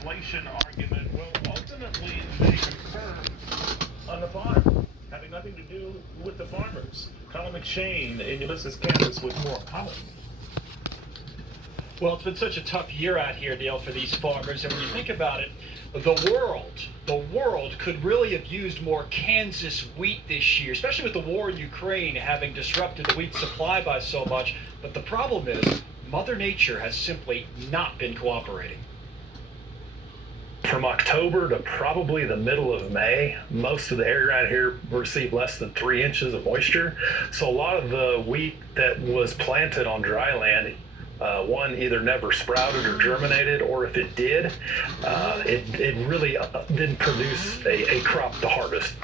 inflation argument will ultimately make a curve on the farm, having nothing to do with the farmers. Colin McShane in Ulysses, Kansas with more. Colin. Well, it's been such a tough year out here, Neil, for these farmers. And when you think about it, the world could really have used more Kansas wheat this year, especially with the war in Ukraine having disrupted the wheat supply by so much. But the problem is, Mother Nature has simply not been cooperating. From October to probably the middle of May, most of the area right here received less than 3 inches of moisture. So a lot of the wheat that was planted on dry land, one either never sprouted or germinated, or if it did, it really didn't produce a crop to harvest.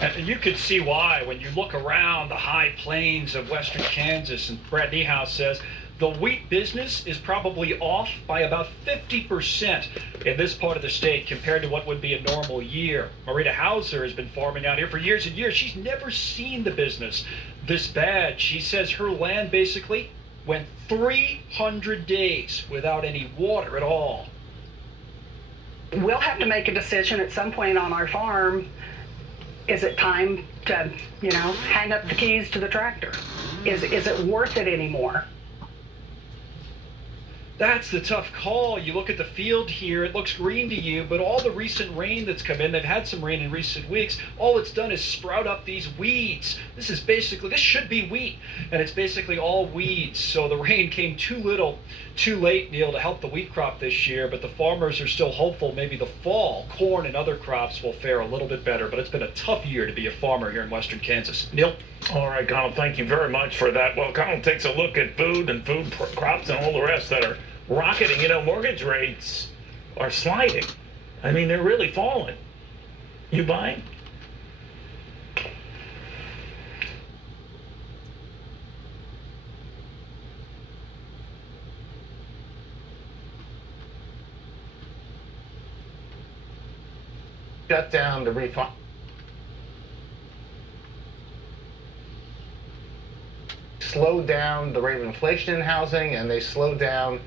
And you could see why when you look around the high plains of western Kansas, and Brad Niehaus says the wheat business is probably off by about 50% in this part of the state compared to what would be a normal year. Marita Hauser has been farming out here for years and years. She's never seen the business this bad. She says her land basically went 300 days without any water at all. We'll have to make a decision at some point on our farm. Is it time to, hang up the keys to the tractor? Is it worth it anymore? That's the tough call. You look at the field here, it looks green to you, but all the recent rain that's come in, they've had some rain in recent weeks, all it's done is sprout up these weeds. This should be wheat, and it's basically all weeds. So the rain came too little, too late, Neil, to help the wheat crop this year, but the farmers are still hopeful maybe the fall, corn and other crops will fare a little bit better, but it's been a tough year to be a farmer here in western Kansas. Neil? All right, Colin, thank you very much for that. Well, Colin takes a look at food and food crops and all the rest that are rocketing. Mortgage rates are sliding. I mean, they're really falling. You buying? Shut down the refund. Slowed down the rate of inflation in housing, and they slowed down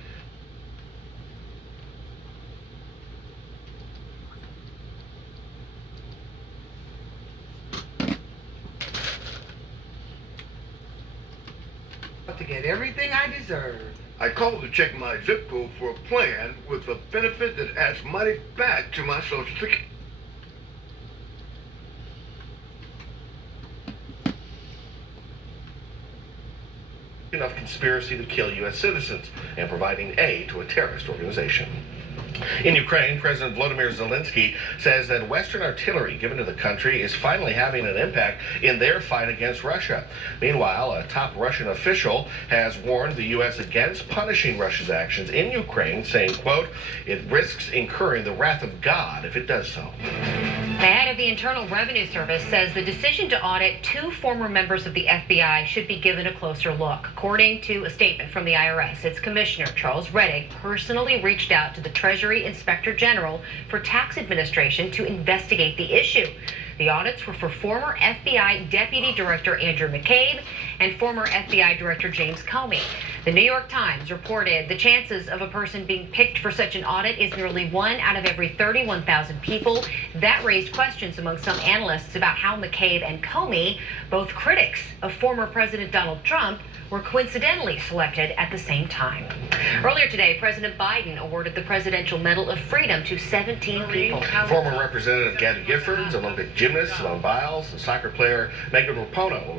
to get everything I deserve. I called to check my zip code for a plan with a benefit that adds money back to my Social Security. Enough conspiracy to kill U.S. citizens and providing aid to a terrorist organization. In Ukraine, President Volodymyr Zelensky says that Western artillery given to the country is finally having an impact in their fight against Russia. Meanwhile, a top Russian official has warned the U.S. against punishing Russia's actions in Ukraine, saying, quote, it risks incurring the wrath of God if it does so. The head of the Internal Revenue Service says the decision to audit 2 former members of the FBI should be given a closer look. According to a statement from the IRS, its commissioner, Charles Reddick, personally reached out to the Treasury Inspector General for Tax Administration to investigate the issue. The audits were for former FBI Deputy Director Andrew McCabe and former FBI Director James Comey. The New York Times reported the chances of a person being picked for such an audit is nearly 1 out of every 31,000 people. That raised questions among some analysts about how McCabe and Comey, both critics of former President Donald Trump, were coincidentally selected at the same time. Earlier today, President Biden awarded the Presidential Medal of Freedom to 17 people. Former Representative Gabby Giffords, Olympic gymnast Simone Biles, and soccer player Megan Rapinoe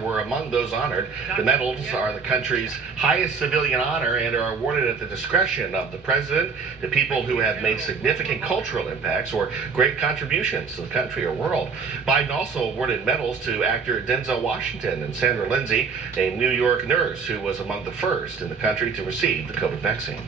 were among those honored. The medals are the country's highest civilian honor and are awarded at the discretion of the president to people who have made significant cultural impacts or great contributions to the country or world. Biden also awarded medals to actor Denzel Washington and Sandra Lindsay, a New York nurse who was among the first in the country to receive the COVID vaccine.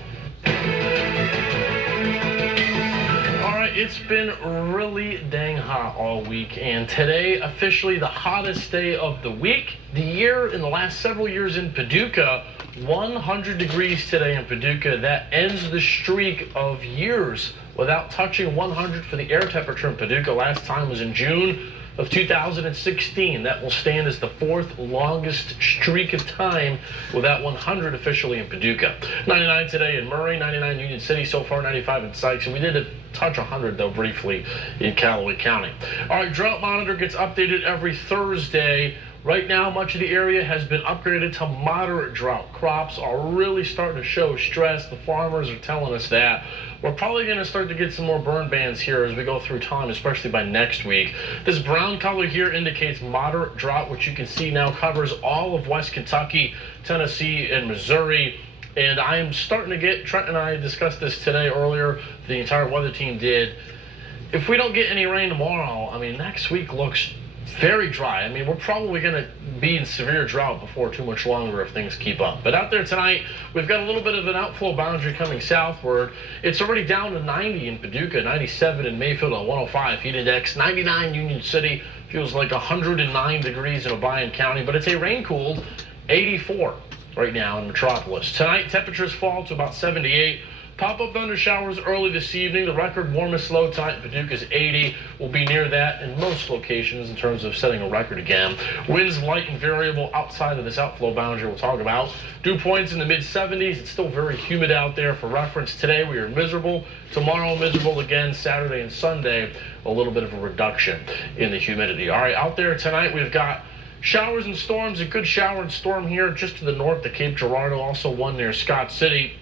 It's been really dang hot all week, and today officially the hottest day of the week. The year in the last several years in Paducah, 100 degrees today in Paducah. That ends the streak of years without touching 100 for the air temperature in Paducah. Last time was in June of 2016. That will stand as the 4th longest streak of time without 100 officially in Paducah. 99 today in Murray, 99 Union City, so far 95 in Sykes, and we did touch 100 though briefly in Callaway County. All right, drought monitor gets updated every Thursday. Right now, much of the area has been upgraded to moderate drought. Crops are really starting to show stress. The farmers are telling us that. We're probably going to start to get some more burn bans here as we go through time, especially by next week. This brown color here indicates moderate drought, which you can see now covers all of West Kentucky, Tennessee, and Missouri. And I am starting to get, Trent and I discussed this today earlier, the entire weather team did. If we don't get any rain tomorrow, I mean, next week looks very dry. I mean, we're probably going to be in severe drought before too much longer if things keep up. But out there tonight, we've got a little bit of an outflow boundary coming southward. It's already down to 90 in Paducah, 97 in Mayfield, on 105 heat index, 99 Union City, feels like 109 degrees in Obion County, but it's a rain-cooled 84 right now in Metropolis. Tonight, temperatures fall to about 78. Pop-up thunder showers early this evening. The record warmest low tonight in Paducah is 80. We'll be near that in most locations in terms of setting a record again. Winds light and variable outside of this outflow boundary we'll talk about. Dew points in the mid-70s. It's still very humid out there. For reference, today we are miserable. Tomorrow miserable again. Saturday and Sunday, a little bit of a reduction in the humidity. All right, out there tonight we've got showers and storms. A good shower and storm here just to the north of Cape Girardeau. Also one near Scott City.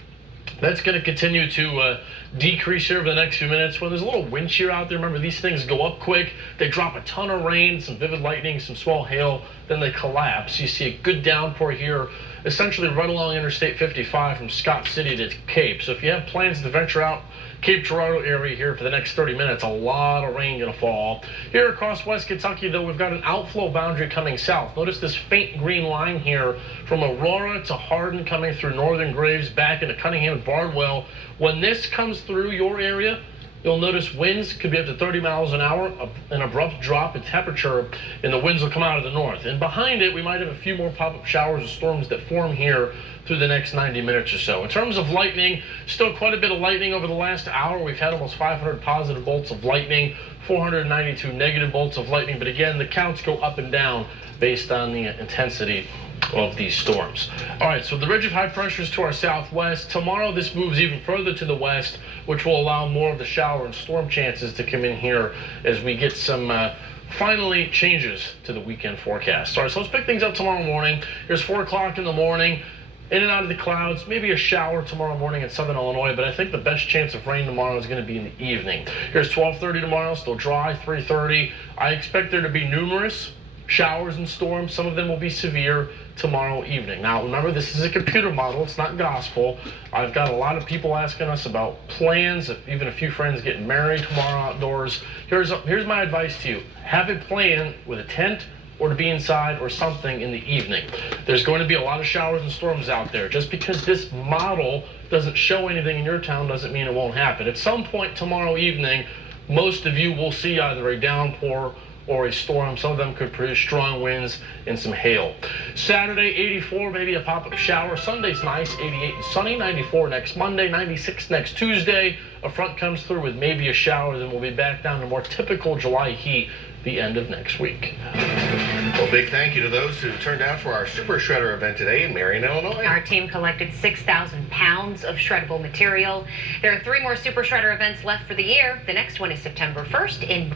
That's going to continue to decrease here over the next few minutes. When there's a little wind shear out there, remember these things go up quick. They drop a ton of rain, some vivid lightning, some small hail, then they collapse. You see a good downpour here, essentially right along Interstate 55 from Scott City to Cape. So if you have plans to venture out Cape Girardeau area here for the next 30 minutes, a lot of rain going to fall. Here across West Kentucky, though, we've got an outflow boundary coming south. Notice this faint green line here from Aurora to Hardin coming through Northern Graves back into Cunningham and Bardwell. When this comes through your area, you'll notice winds could be up to 30 miles an hour, an abrupt drop in temperature, and the winds will come out of the north. And behind it, we might have a few more pop-up showers or storms that form here through the next 90 minutes or so. In terms of lightning, still quite a bit of lightning over the last hour. We've had almost 500 positive bolts of lightning, 492 negative bolts of lightning. But again, the counts go up and down based on the intensity of these storms. All right, so the ridge of high pressure is to our southwest. Tomorrow, this moves even further to the west, which will allow more of the shower and storm chances to come in here as we get some finally changes to the weekend forecast. All right, so let's pick things up tomorrow morning. Here's 4 o'clock in the morning. In and out of the clouds, maybe a shower tomorrow morning in southern Illinois, but I think the best chance of rain tomorrow is going to be in the evening. Here's 12:30 tomorrow, still dry, 3:30. I expect there to be numerous showers and storms. Some of them will be severe tomorrow evening. Now, remember, this is a computer model. It's not gospel. I've got a lot of people asking us about plans, even a few friends getting married tomorrow outdoors. Here's my advice to you. Have a plan with a tent or to be inside or something in the evening. There's going to be a lot of showers and storms out there. Just because this model doesn't show anything in your town doesn't mean it won't happen. At some point tomorrow evening, most of you will see either a downpour or a storm. Some of them could produce strong winds and some hail. Saturday, 84, maybe a pop-up shower. Sunday's nice, 88 and sunny. 94 next Monday, 96 next Tuesday. A front comes through with maybe a shower, then we'll be back down to more typical July heat the end of next week. Well, big thank you to those who turned out for our Super Shredder event today in Marion, Illinois. Our team collected 6,000 pounds of shreddable material. There are 3 more Super Shredder events left for the year. The next one is September 1st in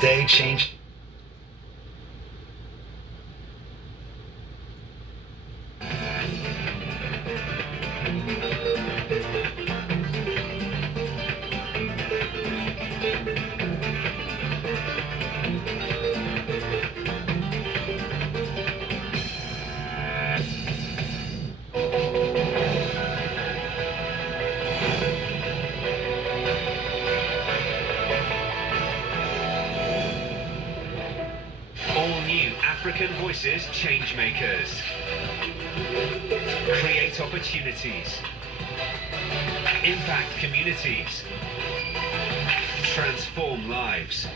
Day change. African Voices Changemakers. Create opportunities. Impact communities. Transform lives.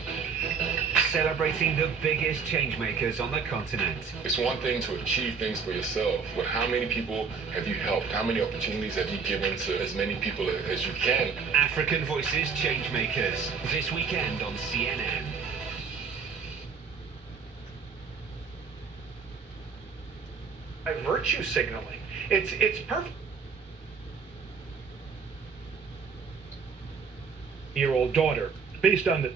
celebrating the biggest changemakers on the continent. It's one thing to achieve things for yourself, but how many people have you helped? How many opportunities have you given to as many people as you can? African Voices Changemakers, this weekend on CNN. By virtue signaling. It's perfect. Year-old daughter, based on the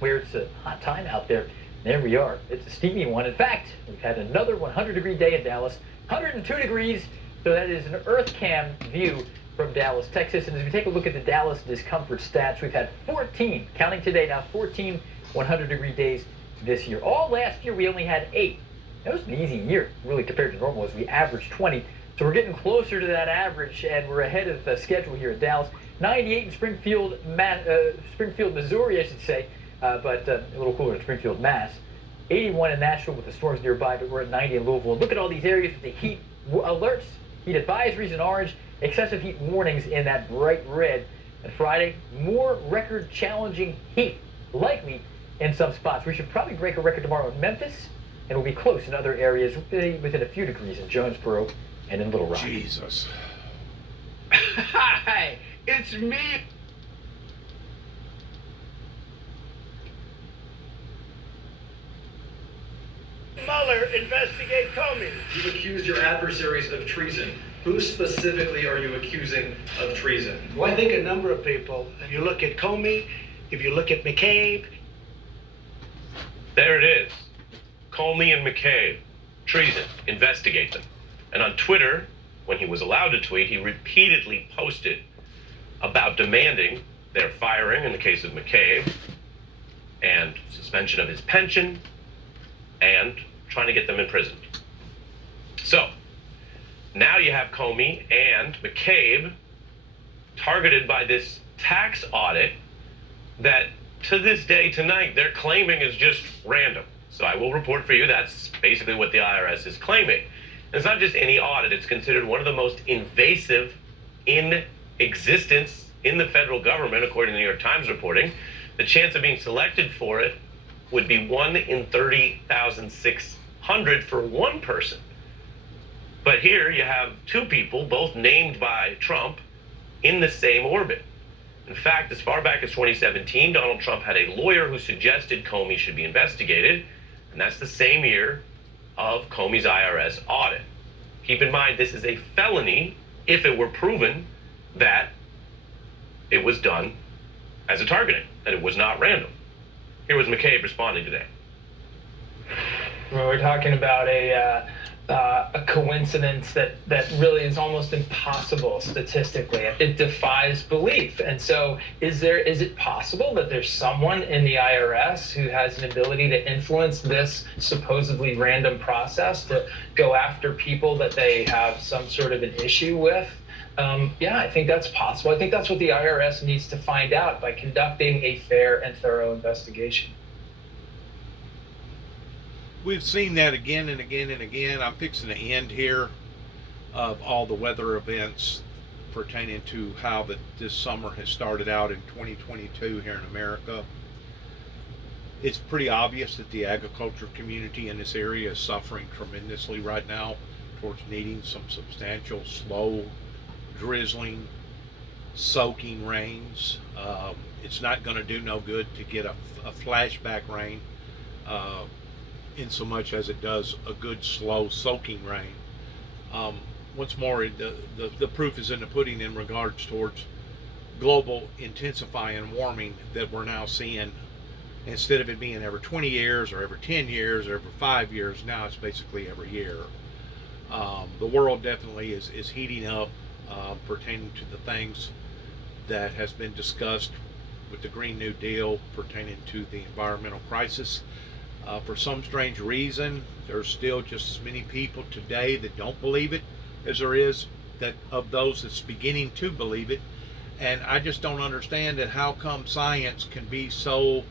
where it's a hot time out there. There we are. It's a steamy one. In fact, we've had another 100-degree day in Dallas, 102 degrees. So that is an Earth Cam view from Dallas, Texas. And as we take a look at the Dallas discomfort stats, we've had 14, counting today now, 14 100-degree days this year. All last year, we only had 8. That was an easy year, really, compared to normal, as we averaged 20. So we're getting closer to that average, and we're ahead of the schedule here at Dallas. 98 in Springfield, Missouri, I should say, but a little cooler in Springfield, Mass. 81 in Nashville with the storms nearby, but we're at 90 in Louisville. And look at all these areas with the heat alerts, heat advisories in orange, excessive heat warnings in that bright red. And Friday, more record-challenging heat, likely in some spots. We should probably break a record tomorrow in Memphis, and we'll be close in other areas within a few degrees in Jonesboro and in Little Rock. Jesus. Hi, it's me. Mueller, investigate Comey. You've accused your adversaries of treason. Who specifically are you accusing of treason? Well, I think a number of people. If you look at Comey, if you look at McCabe. There it is. Comey and McCabe. Treason. Investigate them. And on Twitter, when he was allowed to tweet, he repeatedly posted about demanding their firing in the case of McCabe and suspension of his pension and trying to get them imprisoned. So, now you have Comey and McCabe targeted by this tax audit that to this day tonight they're claiming is just random. So I will report for you that's basically what the IRS is claiming. And it's not just any audit, it's considered one of the most invasive in existence in the federal government, according to the New York Times reporting. The chance of being selected for it would be 1 in 30,600 for one person. But here you have two people, both named by Trump, in the same orbit. In fact, as far back as 2017, Donald Trump had a lawyer who suggested Comey should be investigated, and that's the same year of Comey's IRS audit. Keep in mind, this is a felony if it were proven that it was done as a targeting, that it was not random. Here was McCabe responding today. Well, we're talking about a coincidence that really is almost impossible statistically. It defies belief. And so is it possible that there's someone in the IRS who has an ability to influence this supposedly random process to go after people that they have some sort of an issue with? Yeah, I think that's possible. I think that's what the IRS needs to find out by conducting a fair and thorough investigation. We've seen that again and again and again. I'm fixing the end here of all the weather events pertaining to how this summer has started out in 2022 here in America. It's pretty obvious that the agriculture community in this area is suffering tremendously right now towards needing some substantial, slow, drizzling, soaking rains. It's not going to do no good to get a flashback rain in so much as it does a good, slow, soaking rain. Once more, the proof is in the pudding in regards towards global intensifying warming that we're now seeing. Instead of it being every 20 years or every 10 years or every 5 years, now it's basically every year. The world definitely is heating up pertaining to the things that has been discussed with the Green New Deal pertaining to the environmental crisis. For some strange reason, there's still just as many people today that don't believe it as there is that of those that's beginning to believe it. And I just don't understand that how come science can be so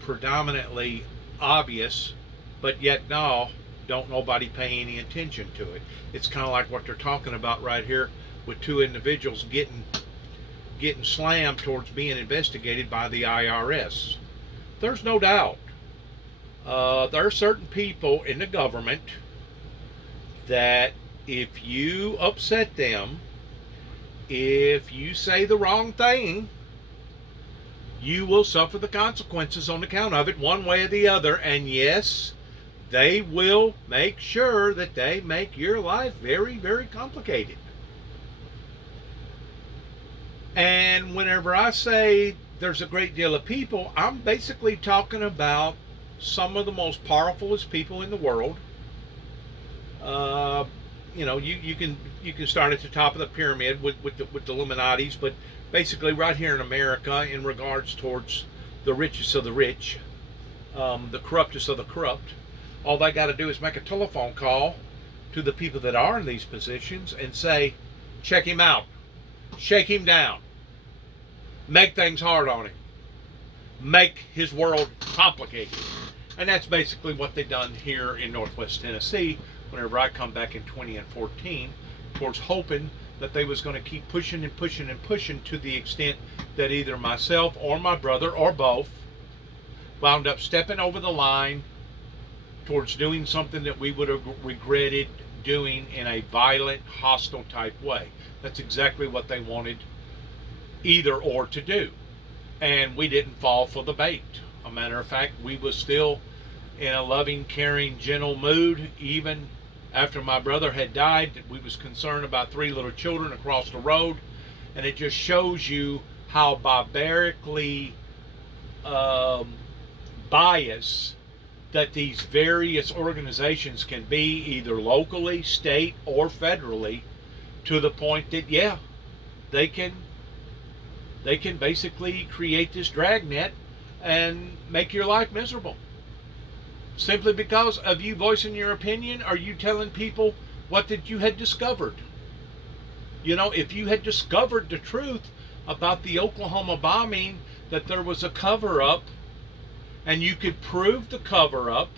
predominantly obvious, but yet now don't nobody pay any attention to it. It's kind of like what they're talking about right here with two individuals getting slammed towards being investigated by the IRS. There's no doubt. There are certain people in the government that if you upset them, if you say the wrong thing, you will suffer the consequences on account of it one way or the other. And yes, they will make sure that they make your life very, very complicated. And whenever I say there's a great deal of people, I'm basically talking about some of the most powerfulest people in the world. You can start at the top of the pyramid with the Illuminatis, but basically right here in America, in regards towards the richest of the rich, the corruptest of the corrupt, all they got to do is make a telephone call to the people that are in these positions and say, check him out, shake him down, make things hard on him, make his world complicated. And that's basically what they've done here in Northwest Tennessee whenever I come back in 2014, towards hoping that they was going to keep pushing and pushing and pushing to the extent that either myself or my brother or both wound up stepping over the line towards doing something that we would have regretted doing in a violent, hostile type way. That's exactly what they wanted either or to do. And we didn't fall for the bait. A matter of fact, we was still in a loving, caring, gentle mood. Even after my brother had died, we was concerned about 3 little children across the road. And it just shows you how barbarically biased that these various organizations can be, either locally, state, or federally, to the point that, yeah, they can basically create this dragnet and make your life miserable. Simply because of you voicing your opinion, or you telling people what that you had discovered. You know, if you had discovered the truth about the Oklahoma bombing, that there was a cover-up, and you could prove the cover-up,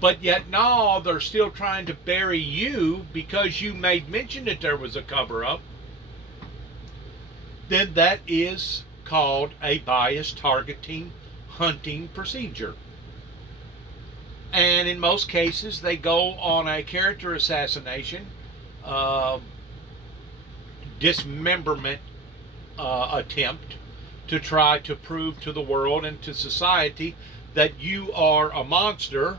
but yet now they're still trying to bury you because you made mention that there was a cover-up, then that is called a bias targeting hunting procedure. And in most cases, they go on a character assassination, dismemberment attempt to try to prove to the world and to society that you are a monster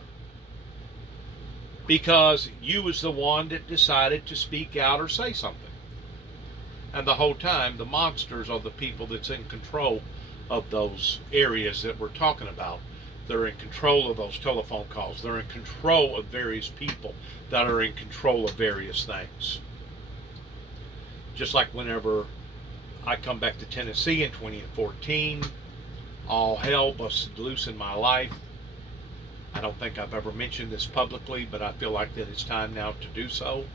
because you was the one that decided to speak out or say something. And the whole time, the monsters are the people that's in control of those areas that we're talking about. They're in control of those telephone calls. They're in control of various people that are in control of various things. Just like whenever I come back to Tennessee in 2014, all hell busted loose in my life. I don't think I've ever mentioned this publicly, but I feel like that it's time now to do so.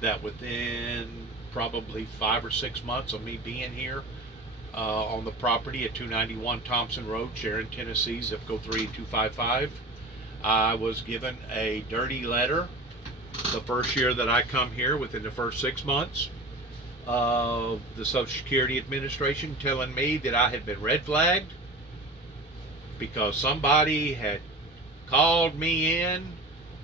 That within probably 5 or 6 months of me being here on the property at 291 Thompson Road, Sharon, Tennessee, zip code 38255, I was given a dirty letter the first year that I come here, within the first 6 months, of the Social Security Administration telling me that I had been red flagged because somebody had called me in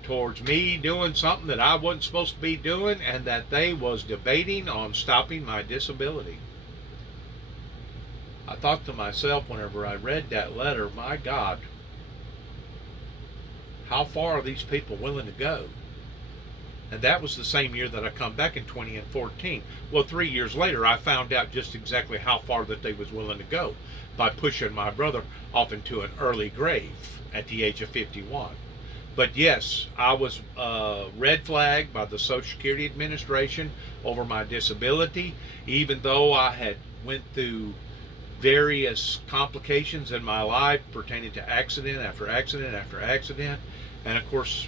towards me doing something that I wasn't supposed to be doing, and that they was debating on stopping my disability. I thought to myself whenever I read that letter, my God, how far are these people willing to go? And that was the same year that I come back in 2014. Well, 3 years later, I found out just exactly how far that they was willing to go by pushing my brother off into an early grave at the age of 51. But yes, I was red flagged by the Social Security Administration over my disability, even though I had went through various complications in my life pertaining to accident after accident after accident. And of course,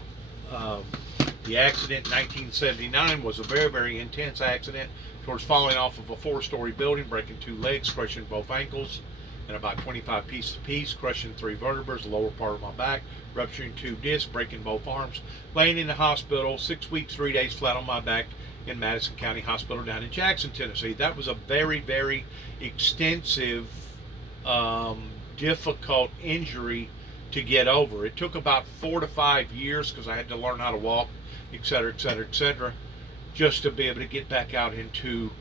the accident in 1979 was a very, very intense accident towards falling off of a 4-story building, breaking 2 legs, crushing both ankles, and about 25 pieces apiece, crushing 3 vertebrae, the lower part of my back, rupturing 2 discs, breaking both arms, laying in the hospital 6 weeks, 3 days flat on my back, in Madison County Hospital down in Jackson, Tennessee. That was a very, very extensive, difficult injury to get over. It took about 4 to 5 years because I had to learn how to walk, et cetera, et cetera, et cetera, just to be able to get back out into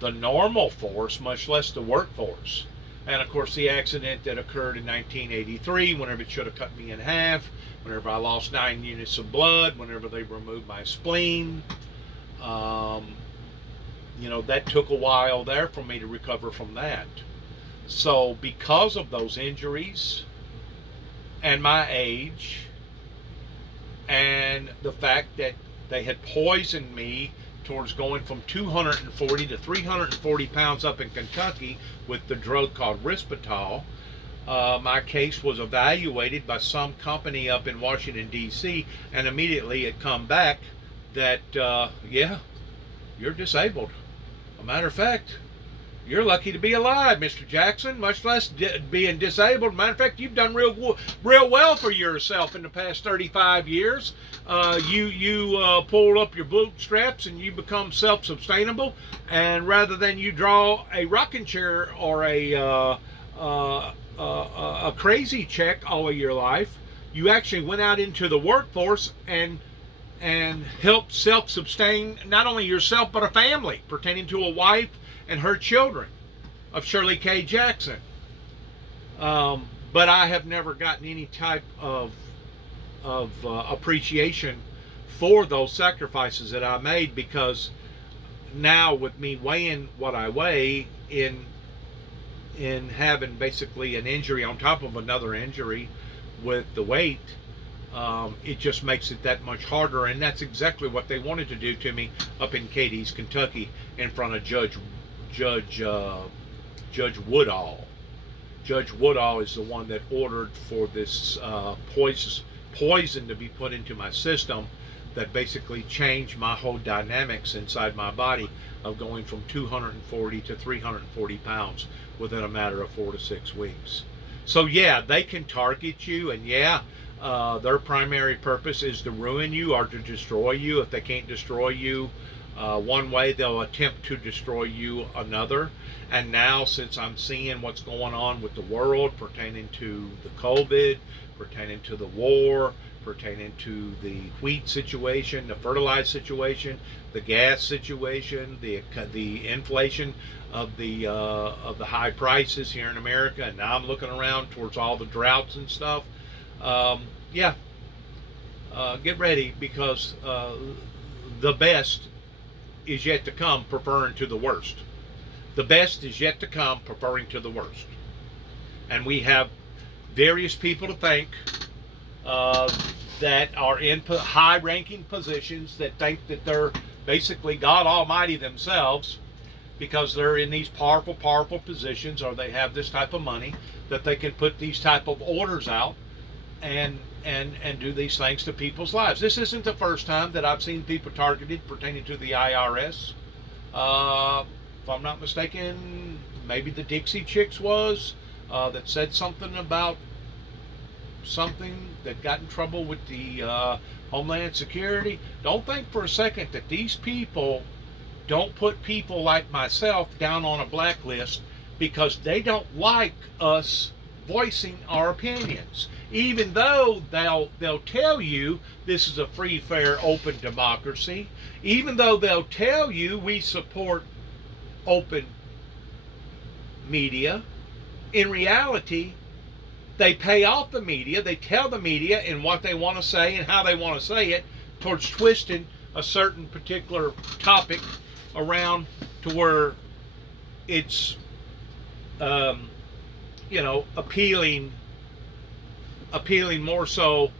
the normal force, much less the workforce. And of course, the accident that occurred in 1983, whenever it should have cut me in half, whenever I lost 9 units of blood, whenever they removed my spleen, that took a while there for me to recover from that. So because of those injuries and my age and the fact that they had poisoned me towards going from 240 to 340 pounds up in Kentucky with the drug called Risperdal, my case was evaluated by some company up in Washington, D.C., and immediately it come back that, yeah, you're disabled. A matter of fact, you're lucky to be alive, Mr. Jackson, much less being disabled. Matter of fact, you've done real well for yourself in the past 35 years. You pulled up your bootstraps and you become self-sustainable. And rather than you draw a rocking chair or a crazy check all of your life, you actually went out into the workforce and helped self-sustain not only yourself but a family, pertaining to a wife and her children of Shirley K. Jackson. But I have never gotten any type of appreciation for those sacrifices that I made, because now with me weighing what I weigh, in having basically an injury on top of another injury with the weight, it just makes it that much harder. And that's exactly what they wanted to do to me up in Cadiz, Kentucky, in front of Judge Woodall. Judge Woodall is the one that ordered for this poison to be put into my system that basically changed my whole dynamics inside my body of going from 240 to 340 pounds within a matter of 4 to 6 weeks. So yeah, they can target you, and yeah, their primary purpose is to ruin you or to destroy you. If they can't destroy you one way, they'll attempt to destroy you another. And now, since I'm seeing what's going on with the world pertaining to the COVID, pertaining to the war, pertaining to the wheat situation, the fertilizer situation, the gas situation, the inflation of the high prices here in America, and now I'm looking around towards all the droughts and stuff. Yeah, get ready, because the best is yet to come, preferring to the worst. The best is yet to come, preferring to the worst. And we have various people to thank that are in high-ranking positions that think that they're basically God Almighty themselves, because they're in these powerful positions, or they have this type of money that they can put these type of orders out and do these things to people's lives. This isn't the first time that I've seen people targeted pertaining to the IRS. If I'm not mistaken, maybe the Dixie Chicks was, that said something about something that got in trouble with the Homeland Security. Don't think for a second that these people don't put people like myself down on a blacklist because they don't like us voicing our opinions. Even though they'll tell you this is a free, fair, open democracy, even though they'll tell you we support open media, in reality, they pay off the media. They tell the media in what they want to say and how they want to say it towards twisting a certain particular topic around to where it's, appealing more so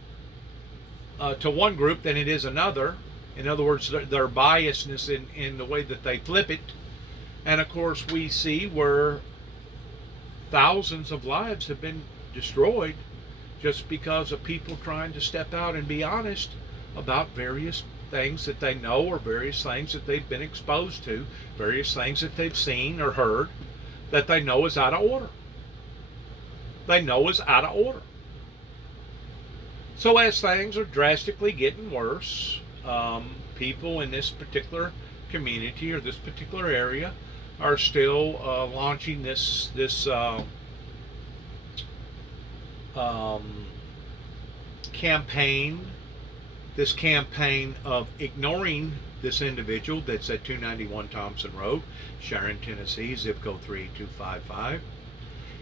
to one group than it is another. In other words, their biasness in the way that they flip it. And of course, we see where thousands of lives have been destroyed just because of people trying to step out and be honest about various things that they know, or various things that they've been exposed to, various things that they've seen or heard that they know is out of order. They know is out of order. So as things are drastically getting worse, people in this particular community or this particular area are still launching this campaign of ignoring this individual that's at 291 Thompson Road, Sharon, Tennessee, zip code 38255.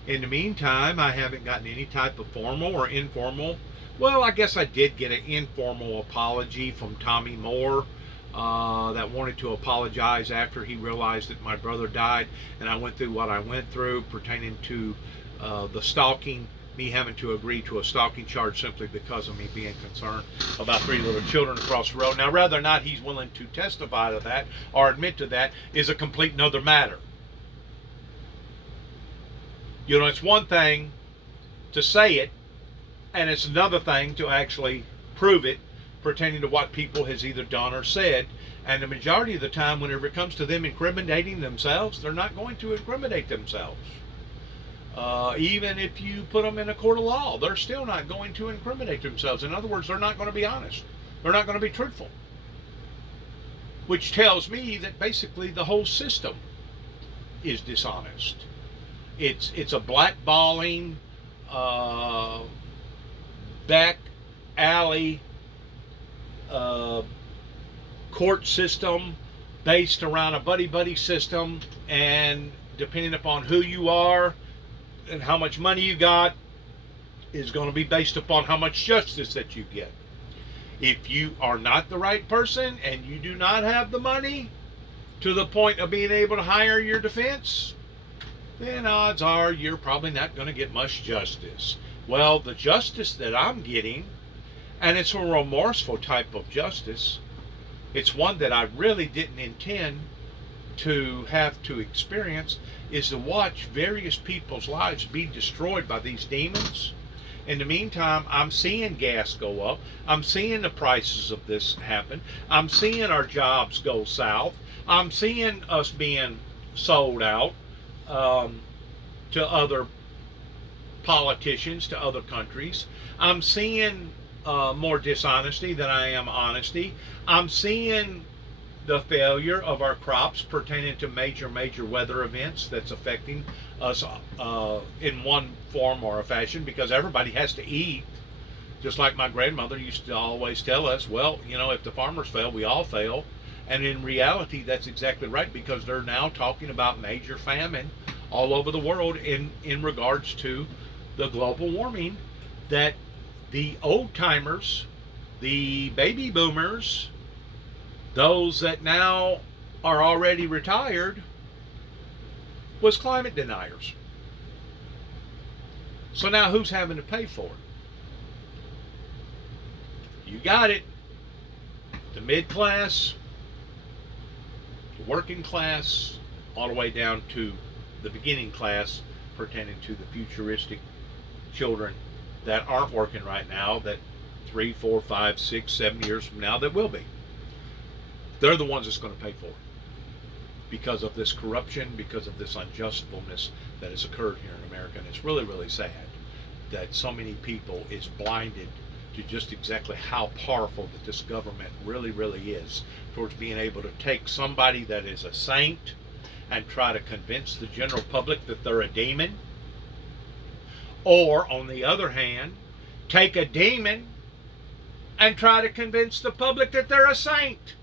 In the meantime, I haven't gotten any type of formal or informal. Well, I guess I did get an informal apology from Tommy Moore that wanted to apologize after he realized that my brother died and I went through what I went through pertaining to the stalking, me having to agree to a stalking charge simply because of me being concerned about 3 little children across the road. Now, whether or not he's willing to testify to that or admit to that is a complete another matter. You know, it's one thing to say it, and it's another thing to actually prove it pertaining to what people has either done or said. And the majority of the time, whenever it comes to them incriminating themselves, they're not going to incriminate themselves. Even if you put them in a court of law, they're still not going to incriminate themselves. In other words, they're not going to be honest. They're not going to be truthful. Which tells me that basically the whole system is dishonest. It's a blackballing, back alley court system based around a buddy-buddy system, and depending upon who you are and how much money you got is going to be based upon how much justice that you get. If you are not the right person and you do not have the money to the point of being able to hire your defense, then odds are you're probably not going to get much justice. Well, the justice that I'm getting, and it's a remorseful type of justice, it's one that I really didn't intend to have to experience, is to watch various people's lives be destroyed by these demons. In the meantime, I'm seeing gas go up. I'm seeing the prices of this happen. I'm seeing our jobs go south. I'm seeing us being sold out to other politicians, to other countries. I'm seeing more dishonesty than I am honesty. I'm seeing the failure of our crops pertaining to major weather events that's affecting us in one form or a fashion, because everybody has to eat. Just like my grandmother used to always tell us, well, you know, if the farmers fail, we all fail. And in reality, that's exactly right, because they're now talking about major famine all over the world in regards to the global warming, that the old timers, the baby boomers, those that now are already retired, was climate deniers. So now who's having to pay for it? You got it. The mid-class, the working class, all the way down to the beginning class pertaining to the futuristic children that aren't working right now, that 3, 4, 5, 6, 7 years from now that will be. They're the ones that's going to pay for it because of this corruption, because of this unjustfulness that has occurred here in America. And it's really, really sad that so many people is blinded to just exactly how powerful that this government really, really is towards being able to take somebody that is a saint and try to convince the general public that they're a demon. Or, on the other hand, take a demon and try to convince the public that they're a saint.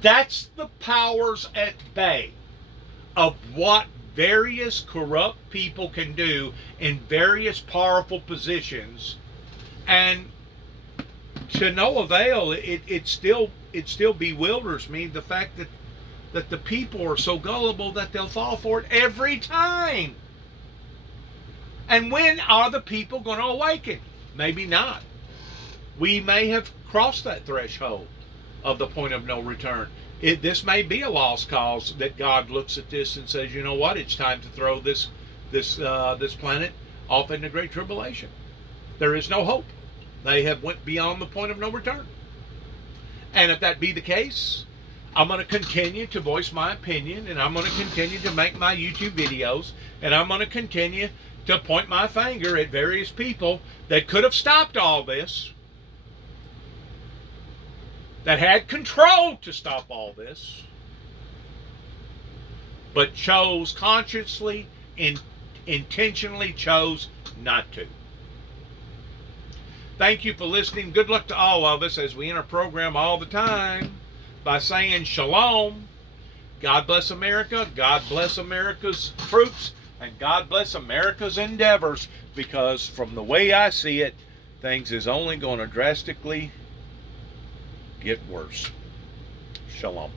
That's the powers at bay of what various corrupt people can do in various powerful positions, and to no avail. It still bewilders me, the fact that the people are so gullible that they'll fall for it every time. And when are the people going to awaken? Maybe not. We may have crossed that threshold of the point of no return. This may be a lost cause, that God looks at this and says, you know what, it's time to throw this planet off into great tribulation. There is no hope. They have went beyond the point of no return. And if that be the case, I'm going to continue to voice my opinion, and I'm going to continue to make my YouTube videos, and I'm going to continue to point my finger at various people that could have stopped all this, that had control to stop all this, but chose consciously and intentionally chose not to. Thank you for listening. Good luck to all of us as we enter program all the time by saying shalom. God bless America. God bless America's troops. And God bless America's endeavors, because from the way I see it, things is only going to drastically get worse. Shalom.